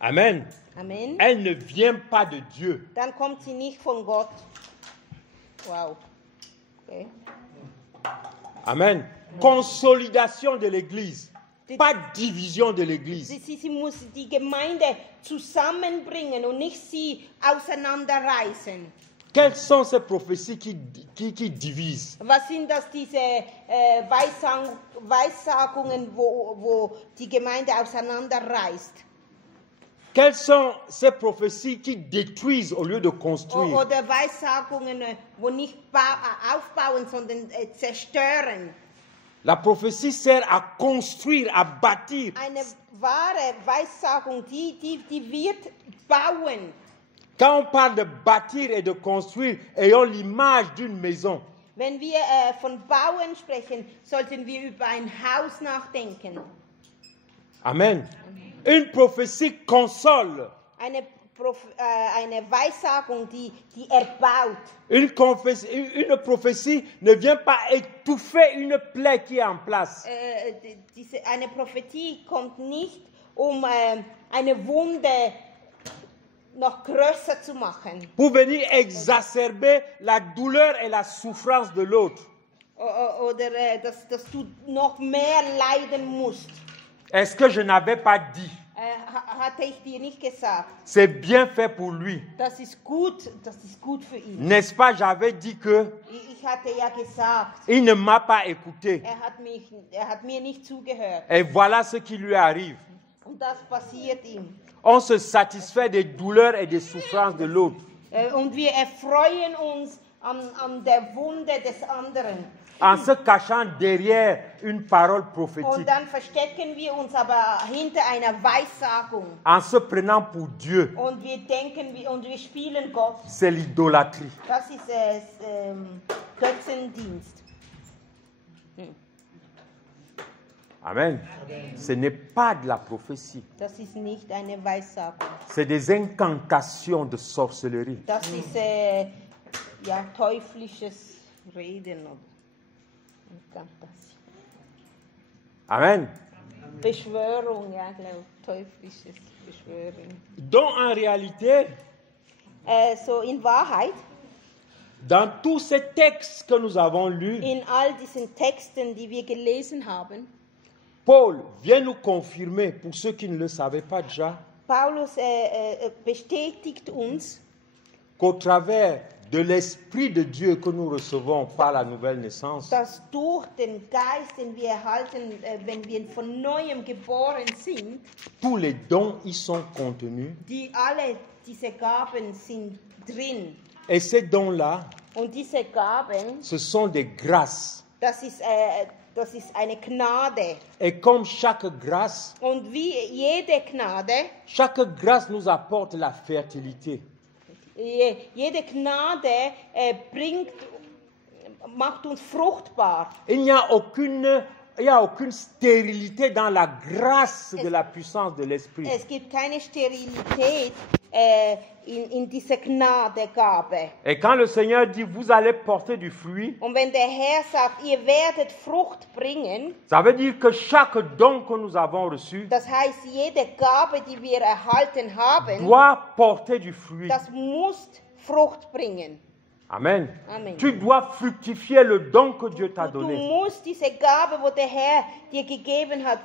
Amen, Amen, elle ne vient pas de Dieu. dann kommt sie nicht von Gott. Wow. Okay. Amen. Consolidation de l'Église, pas division de l'Église. Sie muss die Gemeinde zusammenbringen und nicht sie auseinanderreißen. Quelles sont ces prophéties qui divisent? Was sind das, diese Weissagungen, wo die Gemeinde auseinanderreißt? Quelles sont ces prophéties qui détruisent au lieu de construire? Oder Weissagungen, wo nicht aufbauen, sondern zerstören? La prophétie sert à construire, à bâtir. Eine wahre Weissagung, die wird bauen. Quand on parle de bâtir et de construire, ayons l'image d'une maison. Wenn wir von Bauen sprechen, sollten wir über ein Haus nachdenken. Amen. Une prophétie console. Eine Weissagung, die erbaut. Une prophétie ne vient pas étouffer une plaie qui est en place. Eine Prophetie kommt nicht, eine Wunde noch größer zu machen. Pour venir exacerber la douleur et la souffrance de l'autre. Oder dass du noch mehr leiden musst. Est-ce que je n'avais pas dit? Hatte ich dir nicht gesagt. C'est bien fait pour lui. Das ist gut für ihn. N'est-ce pas, j'avais dit que Ich hatte ja gesagt, il ne m'a pas écouté. er hat mir nicht zugehört. Et voilà ce qui lui arrive. Und das passiert ihm. On se satisfait des douleurs et des souffrances de l'autre. Und wir erfreuen uns an der Wunde des anderen. En se cachant derrière une parole Und prophétique. dann verstecken wir uns aber hinter einer Weissagung. En se prenant pour Dieu. Und wir denken und wir spielen Gott. C'est l'idolâtrie. Das ist Götzendienst. Amen. Ce n'est pas de la prophétie. Das ist nicht eine Weissagung. C'est des incantations de sorcellerie. Das ist teuflisches Reden. Amen. Beschwörung, ja, glaube ich. Teuflisches Beschwörung. Donc en réalité, So in Wahrheit, dans tous ces textes que nous avons lus, in all diesen Texten, die wir gelesen haben, Paul vient nous confirmer, pour ceux qui ne le savaient pas déjà, Paulus bestätigt uns, qu'au travers de l'Esprit de Dieu que nous recevons par la nouvelle naissance, dass durch den Geist, den wir erhalten, wenn wir von Neuem geboren sind, tous les dons y sont contenus. alle diese Gaben sind drin. Et ces dons-là, Und diese Gaben, ce sont des grâces. das ist eine Gnade. Et comme chaque grâce, Und wie jede Gnade, chaque grâce nous apporte la fertilité. jede Gnade macht uns fruchtbar. Il n'y a aucune stérilité dans la grâce de la puissance de l'Esprit. Es gibt keine Sterilität in dieser Gnadegabe. Et quand le Seigneur dit, vous allez porter du fruit, Und wenn der Herr sagt, ihr werdet Frucht bringen, ça veut dire que chaque don que nous avons reçu das heißt, jede Gabe, die wir erhalten haben, doit porter du fruit. das muss Frucht bringen. Amen. Amen. Tu dois fructifier le don que Dieu t'a Du donné. musst diese Gabe, wo der Herr dir gegeben hat,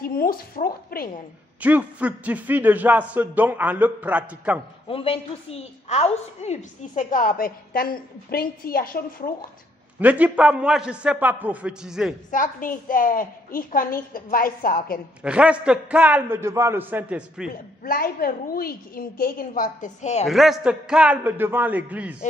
die muss Frucht bringen. Tu fructifies déjà ce don en le pratiquant. Und wenn du sie ausübst, diese Gabe, dann bringt sie ja schon Frucht. Ne dis pas, moi, je ne sais pas prophétiser. Sag nicht, ich kann nicht weissagen. Reste calme devant le Saint-Esprit. Bleibe ruhig im Gegenwart des Herrn. Reste calme devant l'Église.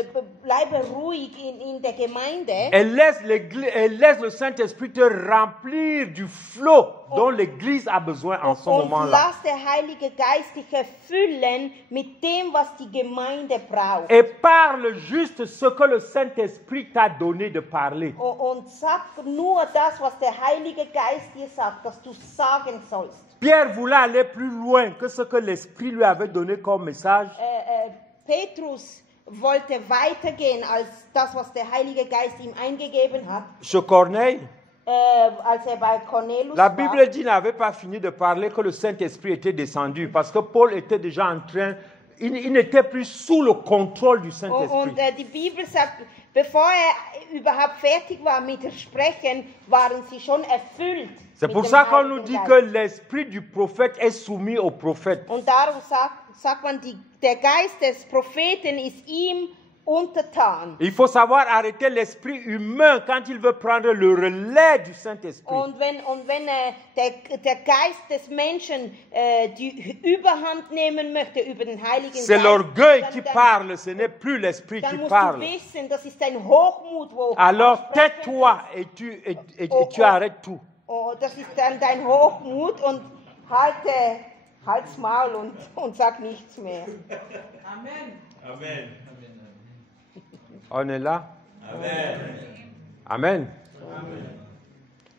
Bleibe ruhig in der Gemeinde. Et laisse le Saint-Esprit te remplir du flot dont l'Église a besoin en ce Und moment-là. lass der Heilige Geist dich erfüllen mit dem, was die Gemeinde braucht. Et parle juste ce que le Saint-Esprit t'a donné de parler. Und sag nur das, was der Heilige Geist dir sagt, dass du sagen sollst. Pierre voulait aller plus loin que ce que l'Esprit lui avait donné comme message. Petrus wollte weitergehen als das, was der Heilige Geist ihm eingegeben hat, Chez Corneille, als bei Cornelius la war. Bible dit n'avait pas fini de parler que le Saint-Esprit était descendu parce que Paul était déjà en train, il n'était plus sous le contrôle du Saint-Esprit. Und die Bibel sagt, bevor überhaupt fertig war mit dem Sprechen, waren sie schon erfüllt. C'est mit pour dem ça qu'on nous Heiligen dit Geist. que l'esprit du prophète est soumis au prophète. Und darum sagt man, der Geist des Propheten ist ihm untertan. Il faut savoir arrêter l'esprit humain quand il veut prendre le relais du Saint-Esprit. Und wenn der Geist des Menschen die Überhand nehmen möchte über den Heiligen Geist, C'est l'orgueil qui dann- parle, ce n'est plus l'esprit dann qui musst parle. du wissen, das ist ein Hochmut, wo Alors Sprechen tais-toi et tu arrêtes tout. Oh, das ist dann dein Hochmut und halt's Maul und sag nichts mehr. Amen. On est là? Amen. Amen.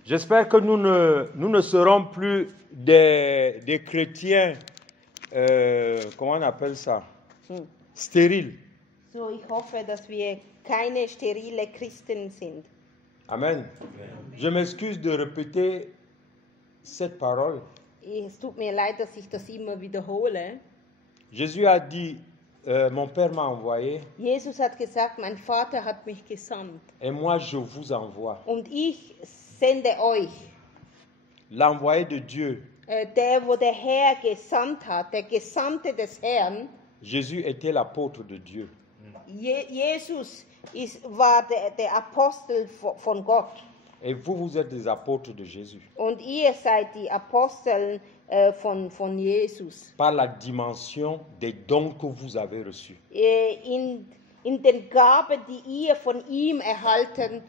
J'espère que nous ne serons plus des chrétiens, comment on appelle ça? Stériles. So, ich hoffe, dass wir keine sterile Christen sind. Amen. Je m'excuse de répéter cette parole. Es tut mir leid, dass ich das immer wiederhole. Jésus a dit, mon Père m'a envoyé Jesus hat gesagt, mein Vater hat mich gesandt et moi je vous envoie. und ich sende euch. L'envoyé de Dieu, Der, wo der Herr gesandt hat, der Gesandte des Herrn, Jésus était l'apôtre de Dieu. Jesus war der Apostel von Gott. Et vous, vous êtes des apôtres de Jésus. Und ihr seid die Apostel von Jesus. Par la dimension des dons que vous avez reçus. In den Gaben, die ihr von ihm erhalten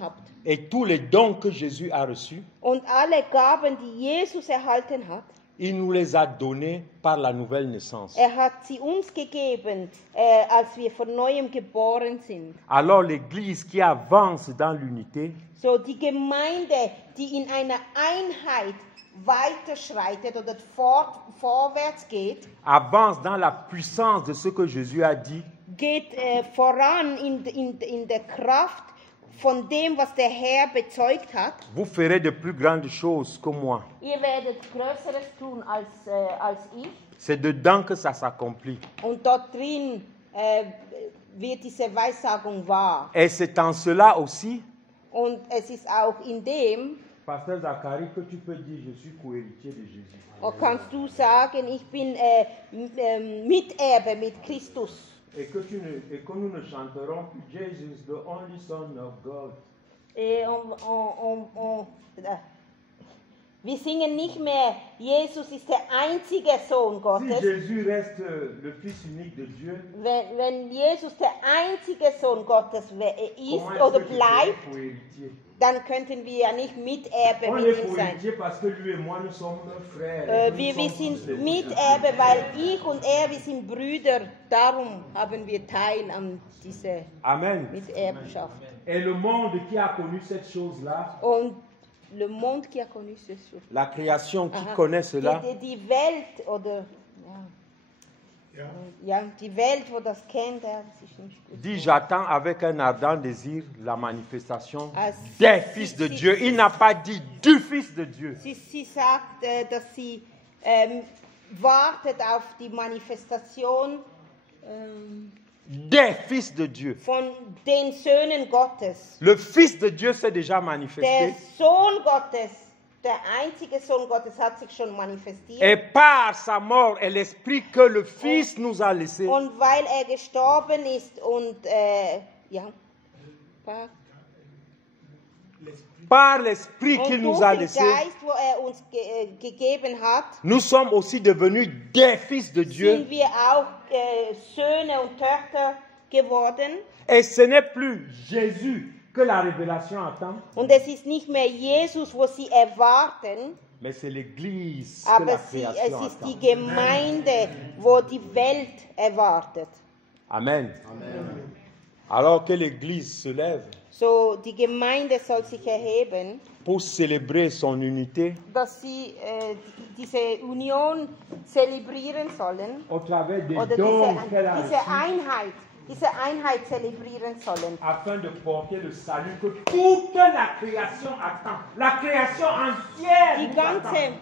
habt. Et tous les dons que Jésus a reçus, Und alle Gaben, die Jesus erhalten hat, il nous les a donnés par la nouvelle naissance. hat sie uns gegeben, als wir von Neuem geboren sind. Alors l'Église qui avance dans l'unité So die Gemeinde, die in einer Einheit weiterschreitet oder vorwärts geht, avance dans la puissance de ce que Jésus a dit. geht voran in der Kraft von dem, was der Herr bezeugt hat. Vous ferez de plus grandes choses que moi. Ihr werdet Größeres tun als ich. C'est dedans que ça s'accomplit. Und dort drin wird diese Weissagung wahr. Et c'est en cela aussi, Und es ist auch in dem, Pasteur Zacharie, que tu peux dire, je suis cohéritier de Jésus. kannst du sagen, ich bin Miterbe mit Christus. Et que nous ne chanterons plus Jesus, the only Son of God. Wir singen nicht mehr, Jesus ist der einzige Sohn Si Gottes. Jésus reste le Fils unique de Dieu, Wenn Jesus der einzige Sohn Gottes ist comment oder est-ce que je serai bleibt, cohéritier? dann könnten wir ja nicht Miterbe On mit est ihm sein. cohéritier parce que lui et moi, nous sommes frères. Nous Wir sommes tous sind les Miterbe, weil ich und er, wir sind Brüder. Darum haben wir Teil an dieser Amen. Miterbschaft. Et le monde qui a connu cette chose-là, Und le monde qui a connu ce jour. la création qui Aha. connaît cela, Die Welt oder ja, die Welt, wo das kennt, das ist nicht gut. dit j'attends avec un ardent désir la manifestation Ah, des fils de Dieu. Il n'a pas dit du Fils de Dieu. Sie sagt, dass sie wartet auf die Manifestation Des fils de Dieu. von den Söhnen Gottes. Le Fils de Dieu s'est déjà Der manifesté. Sohn Gottes, der einzige Sohn Gottes hat sich schon manifestiert. Et par sa mort et l'esprit que le Fils nous a laissé, Und weil er gestorben ist und par l'Esprit Und qu'il nous durch a den laissé, Geist, wo uns gegeben hat, nous sommes aussi devenus des fils de Dieu. sind wir auch Söhne und Töchter geworden. Et ce n'est plus Jésus que la révélation attend, Und es ist nicht mehr Jesus, wo sie erwarten, mais c'est l'Église que aber la es création ist die attend. Gemeinde, wo die Welt erwartet. Amen. Alors que l'Église se lève So, die Gemeinde soll sich erheben, pour célébrer son unité dass sie diese Union zelebrieren sollen, au travers des oder dons qu'elle a reçus, diese Einheit zelebrieren sollen. afin de porter le salut que toute la création attend. La création entière Die nous attend.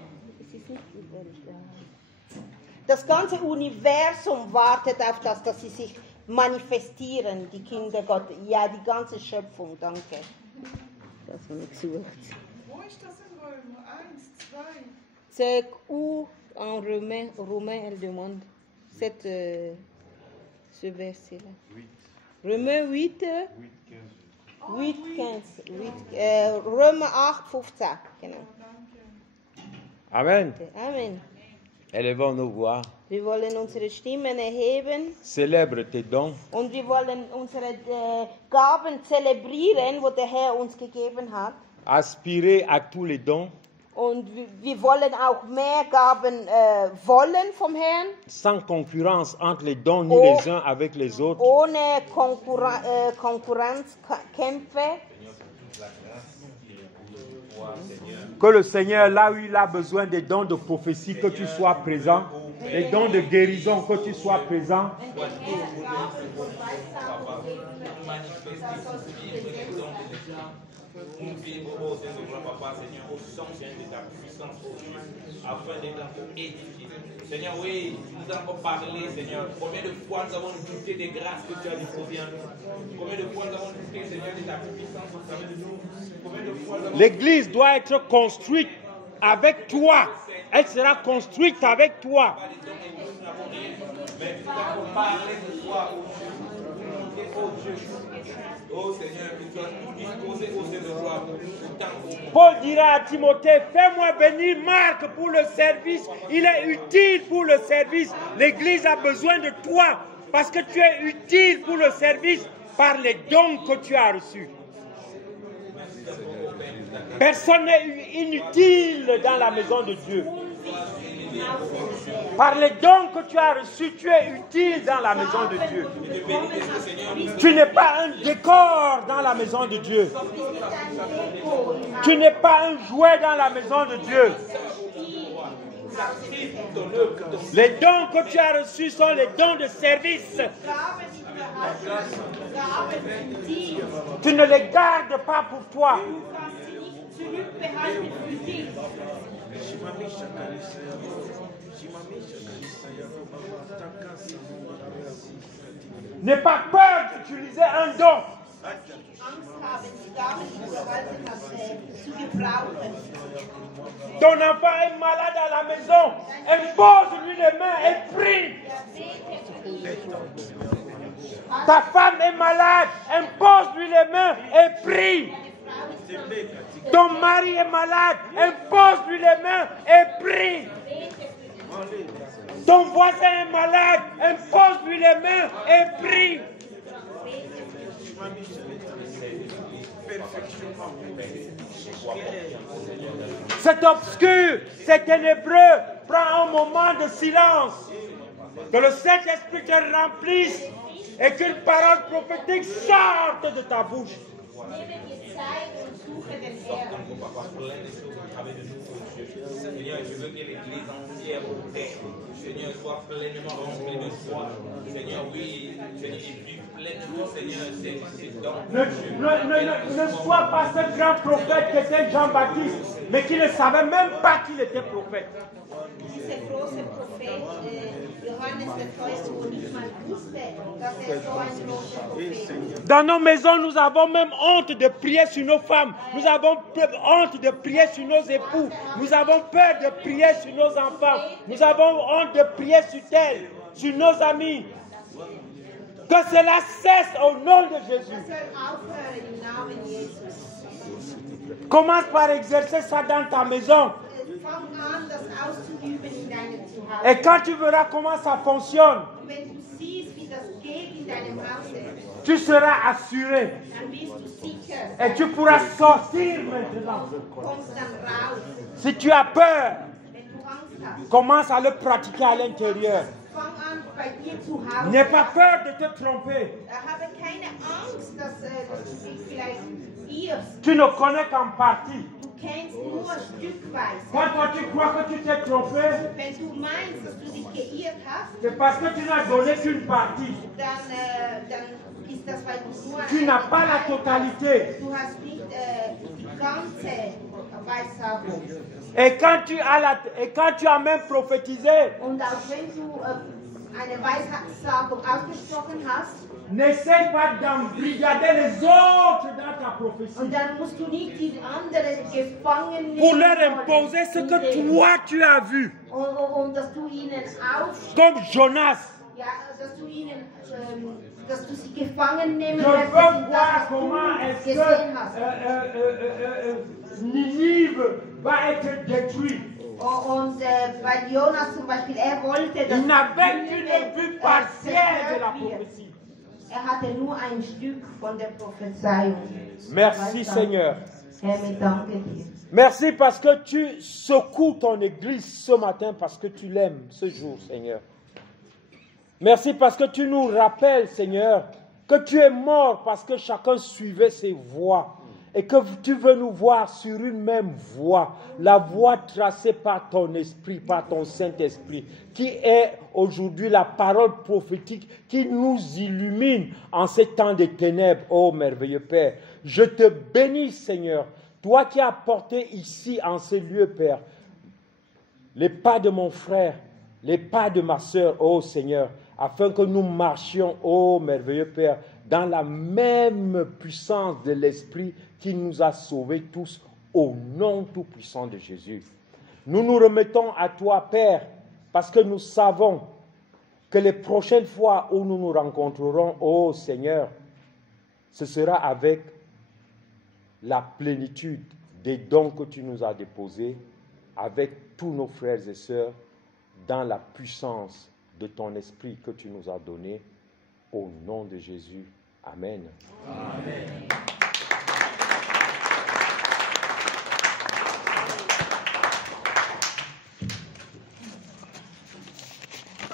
Das ganze Universum wartet auf das, dass sie sich manifestieren, die Kinder Gottes. Ja, die ganze Schöpfung, danke. Das habe ich gesucht. Wo ist das in Römer? 1, 2. C'est où en Romain elle demande ce verset-là. Romain 8, 8, 15. Römer 8, 15. Genau. Amen. Amen. Élevons nos voix. Wir wollen unsere Stimmen erheben Célèbre tes dons. und wir wollen unsere Gaben zelebrieren, wo der Herr uns gegeben hat. Aspirer à tous les dons Und wir wollen auch mehr Gaben wollen vom Herrn, sans concurrence entre les dons ni les uns avec les autres. ohne Konkurrenzkämpfe. Que le Seigneur, là où il a besoin des dons de prophétie, que tu sois présent. Les dons de guérison, que tu sois présent. Seigneur, oui, nous avons parlé, Seigneur. Combien de fois nous avons douté des grâces que tu as disposées en nous? Combien de fois nous avons douté, Seigneur, de ta puissance au travers de nous? Combien de fois nous avons... L'église doit être construite avec toi. Elle sera construite avec toi. Mais nous avons parlé ce soir au Dieu. Oh Seigneur, que tu as tout disposé au sein de toi pour tant. Paul dira à Timothée, fais-moi venir Marc pour le service. Il est utile pour le service. L'église a besoin de toi parce que tu es utile pour le service par les dons que tu as reçus. Personne n'est inutile dans la maison de Dieu. Par les dons que tu as reçus, tu es utile dans la maison de Dieu. Tu n'es pas un décor dans la maison de Dieu. Tu n'es pas un jouet dans la maison de Dieu. Les dons que tu as reçus sont les dons de service. Tu ne les gardes pas pour toi. N'aie pas peur d'utiliser un don. Ton enfant est malade à la maison. Impose-lui les mains et prie. Ta femme est malade. Impose-lui les mains et prie. Ton mari est malade. Impose-lui les mains et prie. Ton voisin est malade. Impose-lui les mains et prie. C'est obscur, c'est ténébreux. Prends un moment de silence. Que le Saint-Esprit te remplisse et qu'une parole prophétique sorte de ta bouche. Seigneur, je veux que l'église entière au terre, Seigneur, soit pleinement remplie de foi. Seigneur, oui, Seigneur, et vive pleinement, Seigneur, ces dons. Ne sois pas ce grand prophète qui était Jean-Baptiste, mais qui ne savait même pas qu'il était prophète. Dieser große Prophet Johannes der Täufer, wo nicht mal wusste, dass so ein großer Prophet ist. Dans nos maisons, nous avons même honte de prier sur nos femmes. Nous avons honte de prier sur nos époux. Nous avons peur de prier sur nos enfants. Nous avons honte de prier sur elles, sur nos amis. Que cela cesse au nom de Jésus. Das soll aufhören im Namen Jesu. Commence par exercer ça dans ta maison. Fang an, das auszuüben in deinem Zuhause. Et quand tu verras comment ça fonctionne, Und wenn du siehst, wie das geht in deinem Hause, tu seras assuré. dann bist du sicher. Et tu pourras sortir maintenant. Du kommst dann raus. Si tu as peur, Wenn du Angst hast, commence à le pratiquer à l'intérieur. fang an bei dir zu Hause. N'aie pas peur de te tromper. Habe keine Angst, dass du dich vielleicht irrst. Tu ne connais qu'en partie. Du kennst nur stückweise. Quand toi tu crois que tu t'es trompé, Wenn du meinst, dass du dich geirrt hast, c'est parce que tu n'as donné qu'une partie. dann ist das, weil du nur Tu n'as pas la totalité. Du hast nicht die ganze Weissagung. Et quand tu as même prophétisé, Und auch wenn du eine Weissagung ausgesprochen hast, n'essaie pas d'embrigader les autres dans ta prophétie. und dann musst du nicht die anderen gefangen Pour leur nehmen imposer ce in que dem- toi tu as vu. und dass du ihnen Comme Jonas. ja, dass du ihnen, dass du sie gefangen nehmen Je veux lässt, voir das, comment was est-ce du gesehen hast. que Ninive va être détruit. Und bei Jonas zum Beispiel, er wollte, dass Il n'avait Nineve, qu'une vue partielle de la zerstört wird. prophétie. Er hatte nur ein Stück von der Prophezeiung. Merci Weissagung. Seigneur. Herr, wir danken dir. Merci parce que tu secoues ton église ce matin parce que tu l'aimes ce jour, Seigneur. Merci parce que tu nous rappelles, Seigneur, que tu es mort parce que chacun suivait ses voies et que tu veux nous voir sur une même voie, la voie tracée par ton esprit, par ton Saint-Esprit, qui est aujourd'hui la parole prophétique qui nous illumine en ces temps de ténèbres, ô merveilleux Père. Je te bénis, Seigneur, toi qui as porté ici, en ces lieux, Père, les pas de mon frère, les pas de ma sœur, ô Seigneur, afin que nous marchions, ô merveilleux Père, dans la même puissance de l'Esprit qui nous a sauvés tous au nom tout-puissant de Jésus. Nous nous remettons à toi, Père, parce que nous savons que les prochaines fois où nous nous rencontrerons, ô Seigneur, ce sera avec la plénitude des dons que tu nous as déposés, avec tous nos frères et sœurs, dans la puissance de ton esprit que tu nous as donné, au nom de Jésus. Amen. Amen.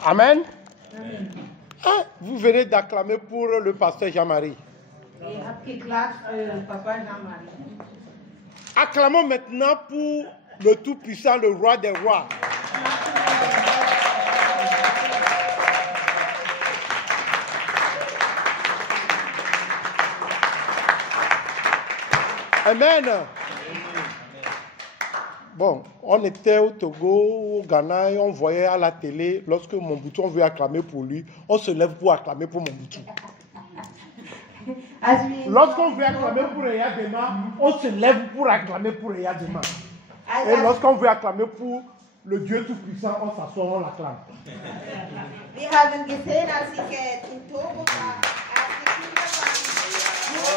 Amen. Ah, vous venez d'acclamer pour le pasteur Jean-Marie. Ihr habt geklagt für Papa Jean-Marie. Acclamons maintenant pour le Tout-Puissant, le Roi des Rois. Amen. Bon, on était au Togo, au Ghana, et on voyait à la télé, lorsque Mobutu, on veut acclamer pour lui, on se lève pour acclamer pour Mobutu. Lorsqu'on veut acclamer pour Eyadema, on se lève pour acclamer pour Eyadema. Et lorsqu'on veut acclamer pour le Dieu Tout-Puissant, on s'assoit, on l'acclame. Wir haben gesehen, als ich in Togo war, als die Kinder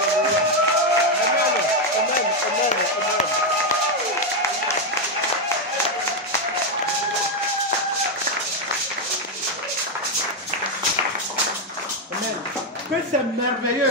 waren. Que c'est merveilleux.